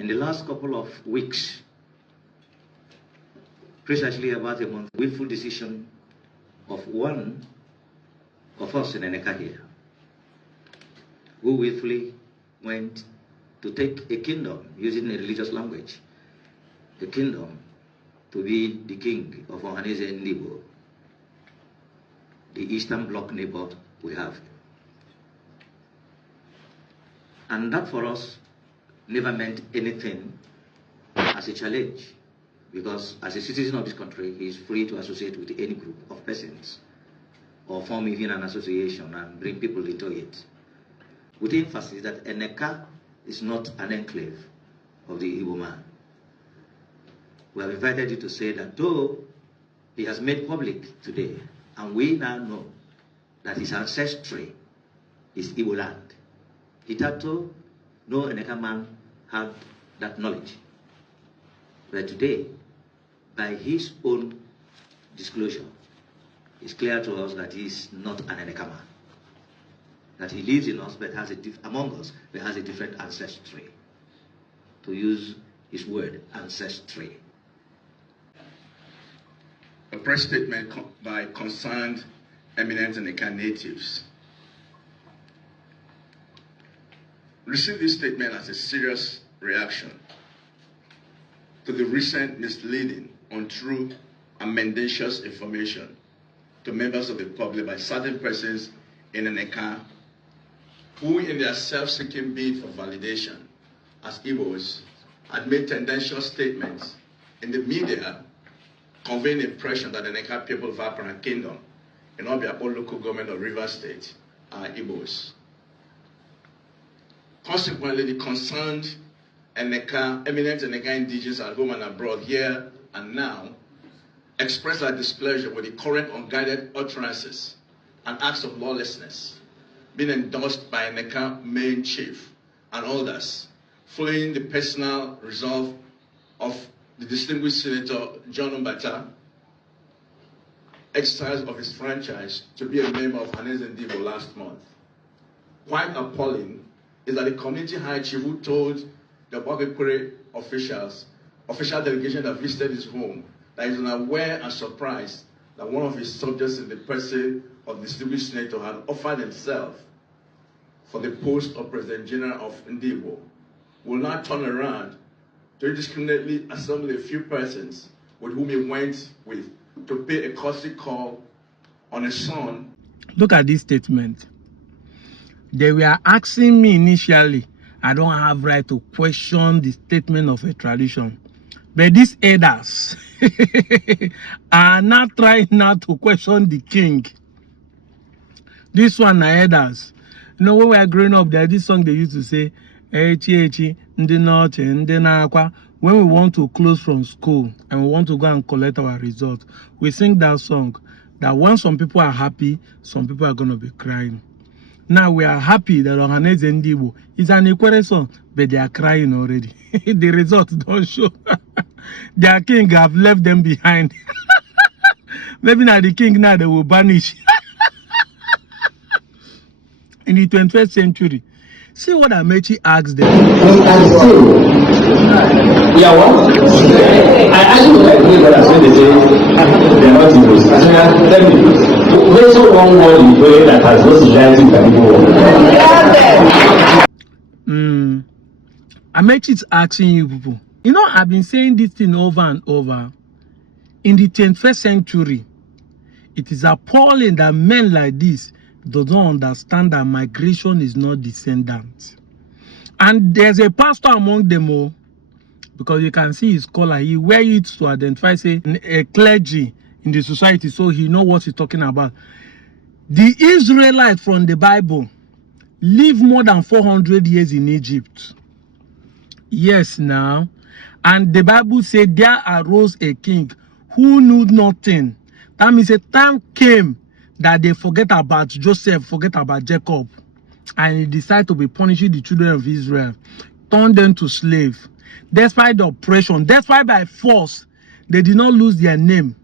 in the last couple of weeks, precisely about a month, willful decision of one of us in Eneka here, who willfully went to take a kingdom, using a religious language, a kingdom to be the king of Ohanaeze and Ndigbo, the Eastern Bloc neighbor we have. And that for us never meant anything as a challenge, because as a citizen of this country, he is free to associate with any group of persons or form even an association and bring people into it. With emphasis that Eneka is not an enclave of the Igbo man. We have invited you to say that though he has made public today, and we now know that his ancestry is Igbo land, hitherto no Eneka man had that knowledge. But today, by his own disclosure, it's clear to us that he is not an Eneka man. That he lives in us, but has among us, but has a different ancestry. To use his word, ancestry. A press statement by concerned eminent Eneka natives. Receive this statement as a serious reaction to the recent misleading, untrue, and mendacious information to members of the public by certain persons in Eneka who, in their self-seeking bid for validation as Igbos, had made tendentious statements in the media conveying the impression that the Eneka people of Apana Kingdom in Obiapo local government of Rivers State are Igbos. Consequently, the concerned Eneka, eminent Eneka indigenous at home and abroad, here and now, express their displeasure with the current unguided utterances and acts of lawlessness being endorsed by Eneka main chief and others, following the personal resolve of the distinguished Senator John Mbata, exercise of his franchise to be a member of Ohanaeze and Ndigbo last month. Quite appalling is that the community high chief who told the Bogekure official delegation that visited his home, that he was unaware and surprised that one of his subjects in the person of the distinguished senator had offered himself for the post of President General of Ndigbo, will not turn around to indiscriminately assemble a few persons with whom he went with to pay a courtesy call on his son. Look at this statement. They were asking me initially, I don't have right to question the statement of a tradition. But these elders are not trying not to question the king. This one are elders. You know, when we are growing up, there's this song they used to say, Echi Echi, Ndi Noche, Ndi Nakwa. When we want to close from school and we want to go and collect our results, we sing that song. That when some people are happy, some people are going to be crying. Now we are happy that Ohanaeze and Ndigbo is an equal song, but they are crying already. The results don't show. Their king have left them behind. Maybe now the king now they will vanish. In the 21st century, see what Amechi asked them. Yeah, what? I actually would like to hear what I said. They say they're not Igbos. I said, tell me. There's one word in prayer that has no similarity with Igbo. Amechi is asking you people. You know, I've been saying this thing over and over. In the 21st century, it is appalling that men like this don't understand that migration is not descendant. And there's a pastor among them all, because you can see his collar, he wear it to identify, say, a clergy in the society, so he know what he's talking about. The Israelites from the Bible live more than 400 years in Egypt. Yes, now. And the Bible said there arose a king who knew nothing. That means a time came that they forget about Joseph, forget about Jacob, and he decided to be punishing the children of Israel, turn them to slaves. Despite the oppression, despite by force, they did not lose their name.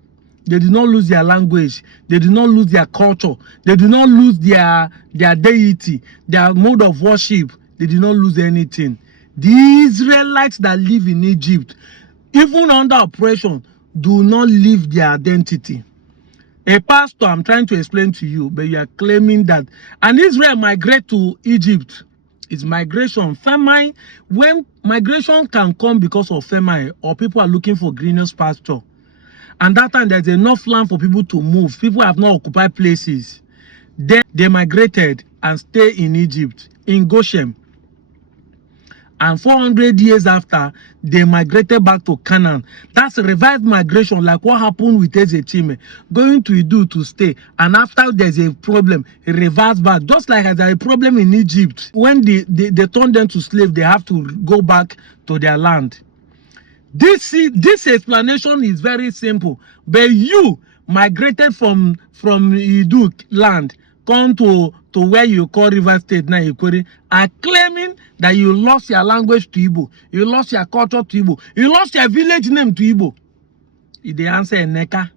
They did not lose their language. They did not lose their culture. They did not lose their deity, their mode of worship. They did not lose anything. The Israelites that live in Egypt, even under oppression, do not leave their identity. A pastor, I'm trying to explain to you, but you are claiming that an Israel migrate to Egypt. It's migration. Famine, when migration can come because of famine or people are looking for greener pasture. And that time there's enough land for people to move. People have not occupied places. Then they migrated and stay in Egypt, in Goshen. And 400 years after, they migrated back to Canaan. That's a revived migration, like what happened with Ezechime, going to Idu to stay. And after there's a problem, it reverts back. Just like there's a problem in Egypt. When they turn them to slave, they have to go back to their land. This explanation is very simple. But you migrated from Idu land, come to where you call River State now, are claiming that you lost your language to Igbo, you lost your culture to Igbo, you lost your village name to Igbo. They answer Eneka.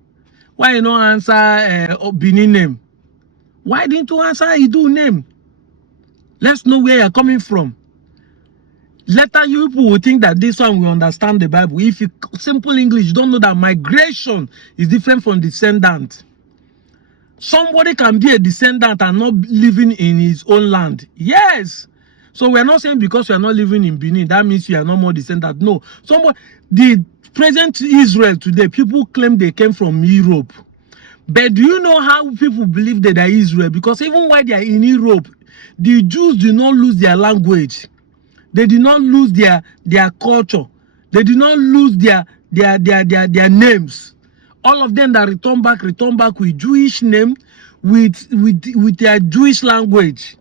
Why you don't answer Benin name? Why didn't you answer Idu name? Let's know where you're coming from. Later, you people will think that this one will understand the Bible. If you simple English, you don't know that migration is different from descendant. Somebody can be a descendant and not living in his own land. Yes. So we're not saying because you're not living in Benin, that means you are no more descendant. No. The present Israel today, people claim they came from Europe. But do you know how people believe that they are Israel? Because even while they are in Europe, the Jews do not lose their language. They did not lose their culture. They did not lose their names. All of them that return back with Jewish name, with their Jewish language.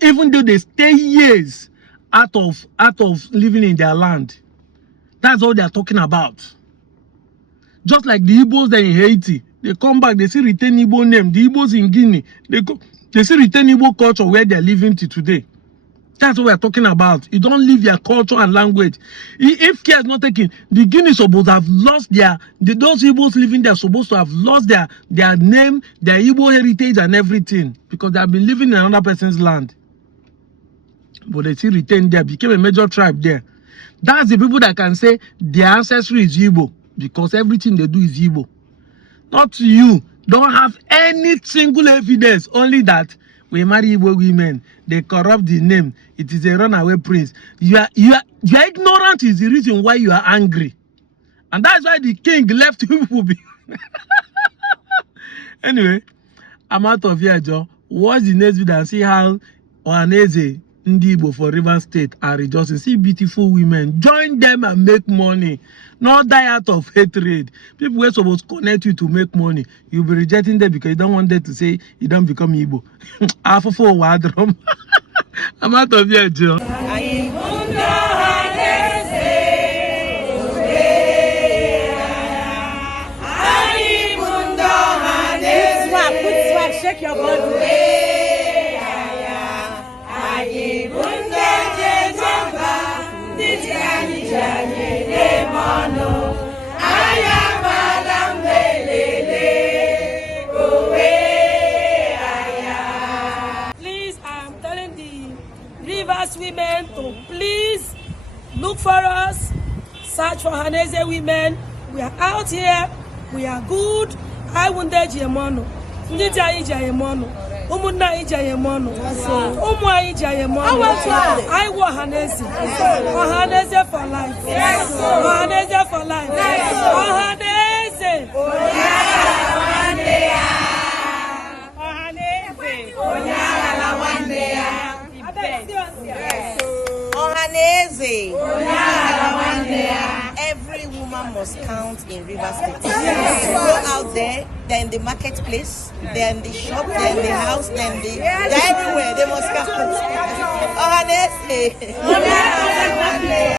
Even though they stay years out of living in their land. That's all they are talking about. Just like the Igbos in Haiti, they come back, they still retain Igbo name. The Igbos in Guinea, they still retain Igbo culture where they are living to today. That's what we're talking about. You don't leave your culture and language. If care is not taken, the Guineans supposed to have lost those Igbos living there supposed to have lost their name, their Igbo heritage and everything. Because they have been living in another person's land. But they still retain there, became a major tribe there. That's the people that can say their ancestry is Igbo. Because everything they do is Igbo. Not you. Don't have any single evidence, only that we marry Igbo women. They corrupt the name. It is a runaway prince. Your ignorance is the reason why you are angry. And that's why the king left you people be. Anyway, I'm out of here, Joe. Watch the next video and see how Ohanaeze, Ndigbo for River State are rejoicing. See beautiful women. Join them and make money. Not die out of hatred. People were supposed to connect you to make money. You'll be rejecting them because you don't want them to say you don't become Igbo. I'm out of here, Joe. Shake your body. Please, I'm telling the Rivers women to please look for us, search for Ohanaeze women. We are out here, we are good. I won't Jemono. Ndita Ijayemono. Umuna Ijayemono. Umwa Ijayemono. I want Ohanaeze. Ohanaeze for life. Ohanaeze for life. Ohanaeze. Ohanaeze. Every woman must count in River State. Go out there, they're in the marketplace, they're in the shop, they're in the house, they're everywhere. They must count. Ohanaeze.